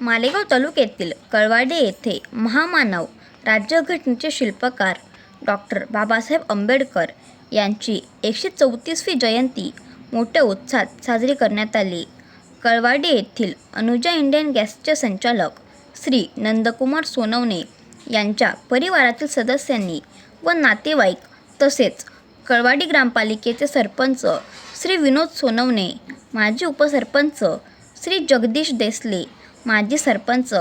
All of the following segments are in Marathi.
मालेगाव तालुक्यातील कळवाडे येथे महामानव राज्यघटनेचे शिल्पकार डॉक्टर बाबासाहेब आंबेडकर यांची एकशे चौतीसवी जयंती मोठ्या उत्साहात साजरी करण्यात आली. कळवाडे येथील अनुजा इंडियन गॅसचे संचालक श्री नंदकुमार सोनवणे यांच्या परिवारातील सदस्यांनी व नातेवाईक तसेच कळवाडी ग्रामपालिकेचे सरपंच श्री विनोद सोनवणे माजी उपसरपंच श्री जगदीश देसले माजी सरपंच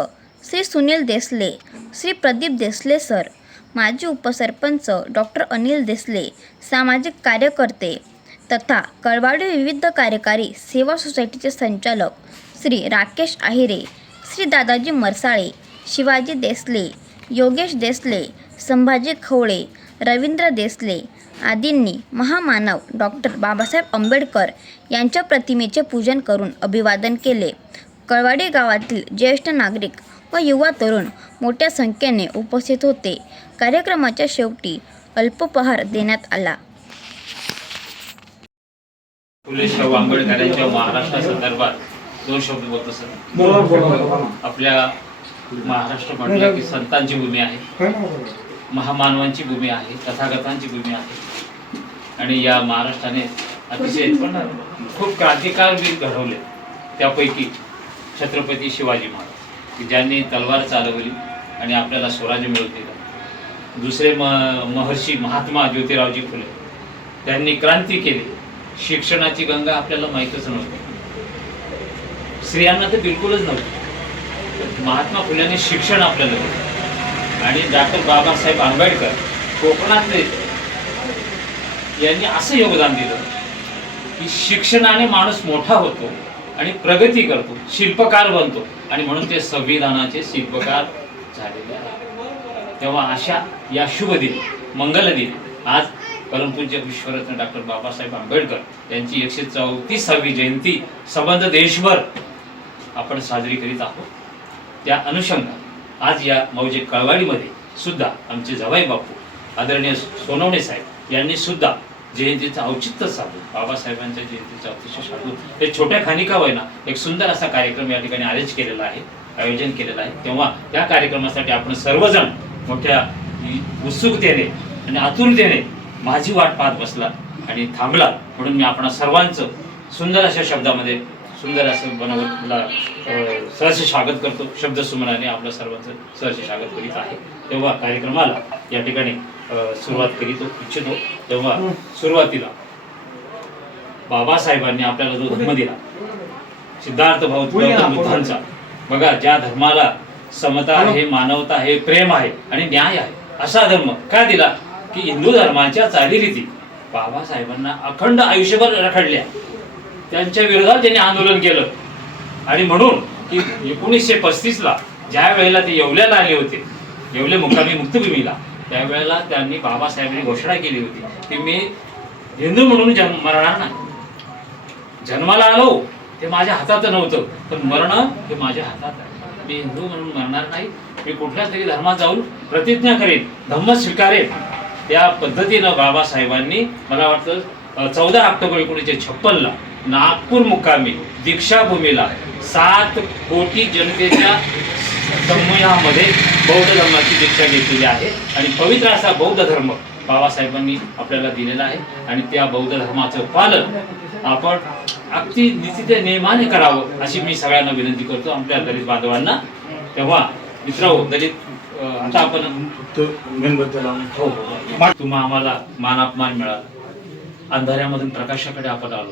श्री सुनील देसले श्री प्रदीप देसले सर माजी उपसरपंच डॉक्टर अनिल देसले सामाजिक कार्यकर्ते तथा कळवाडी विविध कार्यकारी सेवा सोसायटीचे संचालक श्री राकेश आहिरे श्री दादाजी मरसाळे शिवाजी देसले योगेश देसले संभाजी खवळे रवींद्र देसले आदींनी महामानव डॉक्टर बाबासाहेब आंबेडकर यांच्या प्रतिमेचे पूजन करून अभिवादन केले. कळवाडी गावातील ज्येष्ठ नागरिक व युवा तरुण मोठ्या संख्येने उपस्थित होते. कार्यक्रमाच्या शेवटी अल्पोपहार देण्यात आला. महाराष्ट्रासंदर्भात दोन शब्द बोलतो सर. आपल्या महाराष्ट्र म्हटलं की संतांची भूमी आहे. महामानवांची भूमी आहे तथागतांची भूमी आहे. आणि या महाराष्ट्राने अतिशय पण खूप क्रांतिकारवीर घडवले त्यापैकी छत्रपती शिवाजी महाराज की ज्यांनी तलवार चालवली आणि आपल्याला स्वराज्य मिळवून दिलं. दुसरे म महर्षी महात्मा ज्योतिरावजी फुले त्यांनी क्रांती केली. शिक्षणाची गंगा आपल्याला माहीतच नव्हती. स्त्रियांना तर बिलकुलच नव्हती. महात्मा फुल्यांनी शिक्षण आपल्याला दिलं. आणि डॉक्टर बाबासाहेब आंबेडकर कोकणातले यांनी असं योगदान दिलं की शिक्षणाने माणूस मोठा होतो. आणि प्रगती करतो शिल्पकार बनतो. आणि म्हणून ते संविधानाचे शिल्पकार झालेले आहेत. तेव्हा अशा या शुभ दिन मंगल दिन आज परमपूज्य विश्वरत्न डॉक्टर बाबासाहेब आंबेडकर यांची एकशे चौतीसावी जयंती संबंध देशभर आपण साजरी करीत आहोत. त्या अनुषंगाने आज या मौजे कळवाडीमध्ये सुद्धा आमचे जवाई बापू आदरणीय सोनवणे साहेब यांनी सुद्धा जयंतीचं औचित्य साधू बाबासाहेबांच्या जयंतीचं औचित्य साधू हे छोट्या खानिका ना एक सुंदर असा कार्यक्रम या ठिकाणी अरेंज केलेला आहे आयोजन केलेलं आहे. तेव्हा त्या कार्यक्रमासाठी आपण सर्वजण मोठ्या उत्सुकतेने आणि आतुरतेने माझी वाट पाहत बसला आणि थांबला. म्हणून मी आपणा सर्वांचं सुंदर अशा शब्दामध्ये सुंदर असं बनवला सहर्ष स्वागत करतो. शब्द सुमनाने आपलं सर्वांचं सहर्ष स्वागत करीत आहे. तेव्हा कार्यक्रमाला या ठिकाणी सुरुवात करीत इच्छितो तेव्हा सुरुवातीला बाबासाहेबांनी आपल्याला जो धर्म दिला सिद्धार्थ भाऊ बुद्धांचा बघा ज्या धर्माला समता आहे मानवता आहे प्रेम आहे आणि न्याय आहे असा धर्म का दिला? की हिंदू धर्माच्या चालीरीती बाबासाहेबांना अखंड आयुष्यभर रखडल्या. त्यांच्या विरोधात त्यांनी आंदोलन केलं. आणि म्हणून की एकोणीसशे पस्तीस ला ज्या वेळेला ते येवल्याला आले होते येवले मुक्कामी मुक्तभूमीला त्यावेळेला त्यांनी बाबासाहेबांनी घोषणा केली होती की मी हिंदू म्हणून जन्म मरणार नाही. जन्माला आलो ते माझ्या हातात नव्हतं पण मरण हे माझ्या हातात आहे. मी हिंदू म्हणून मरणार नाही मी कुठल्या तरी धर्मात जाऊन प्रतिज्ञा करेन धम्म स्वीकारेन. त्या पद्धतीनं बाबासाहेबांनी मला वाटतं चौदा ऑक्टोबर एकोणीसशे छप्पनला नागपूर मुक्कामी दीक्षाभूमीला सात कोटी जनतेच्या समूहामध्ये बौद्ध धर्माची दीक्षा घेतलेली आहे. आणि पवित्र असा बौद्ध धर्म बाबासाहेबांनी आपल्याला दिलेला आहे. आणि त्या बौद्ध धर्माचं पालन आपण अगदी नीतीच्या नियमाने करावं अशी मी सगळ्यांना विनंती करतो. आपल्या दलित बांधवांना. तेव्हा मित्र दलित आता आपण हो हो. तुम्हा आम्हाला मान अपमान मिळाला. अंधाऱ्यामधून प्रकाशाकडे आपण आलो.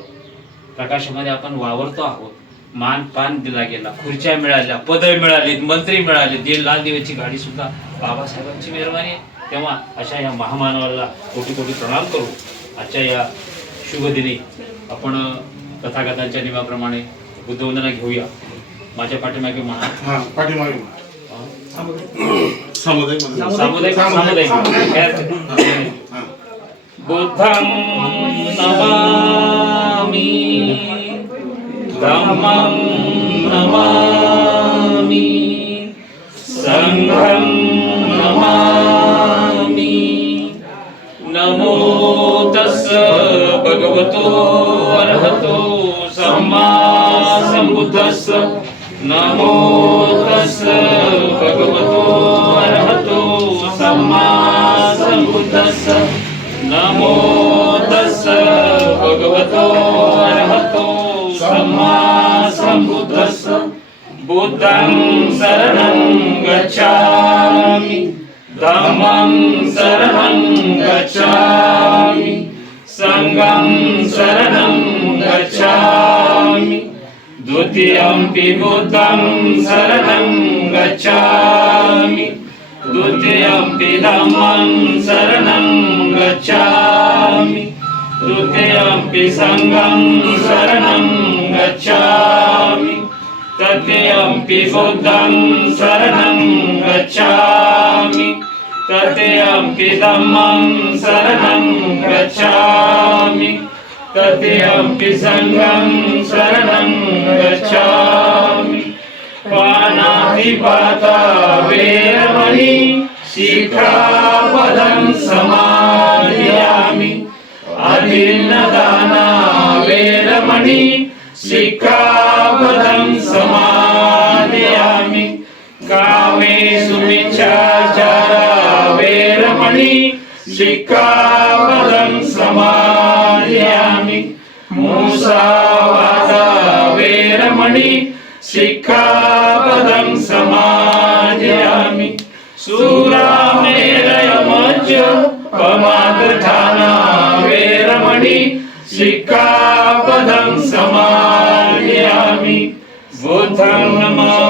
प्रकाशामध्ये आपण वावरतो आहोत. मान पान दिला गेला खुर्च्या मिळाल्या पद मिळाली मंत्री मिळाले दीड लाल दिव्याची गाडी सुद्धा बाबासाहेबांची मेहरबानी आहे. तेव्हा अशा या महामानवाला कोटी कोटी प्रणाम करू. आजच्या या शुभ दिनी आपण तथागतांच्या नियमाप्रमाणे बुद्धवंदना घेऊया. माझ्या पाठीमागे महा हा पाठीमागे सामुदायिक नमामि Tamang namami Sangham namami Namo tassa bhagavato arahato Sama sambuddhassa. Namo तं शरणं गच्छामि। धम्मं शरणं गच्छामि। सङ्गं शरणं गच्छामि। द्वितीयं बुद्धं शरणं गच्छामि। द्वितीयम्पि धम्मं शरणं गच्छामि। तृतीयम्पि सङ्गं शरणं तृतीयम्पि बुद्धं शरणं गच्छामि। तृतीयम्पि धम्मं शरणं गच्छामि। तृतीयम्पि सङ्गं शरणं गच्छामि। पानातिपाता वेरमणि शिखापदं समादयामि अधीनदाना वेरमणि शिखापदं शिखापदं समादयामि मूसावादा वेरमणि शिखापदं समादयामि सुरामेरयमज्ज पमादठाना वेरमणि शिखापदं समादयामि बुद्धं नमामि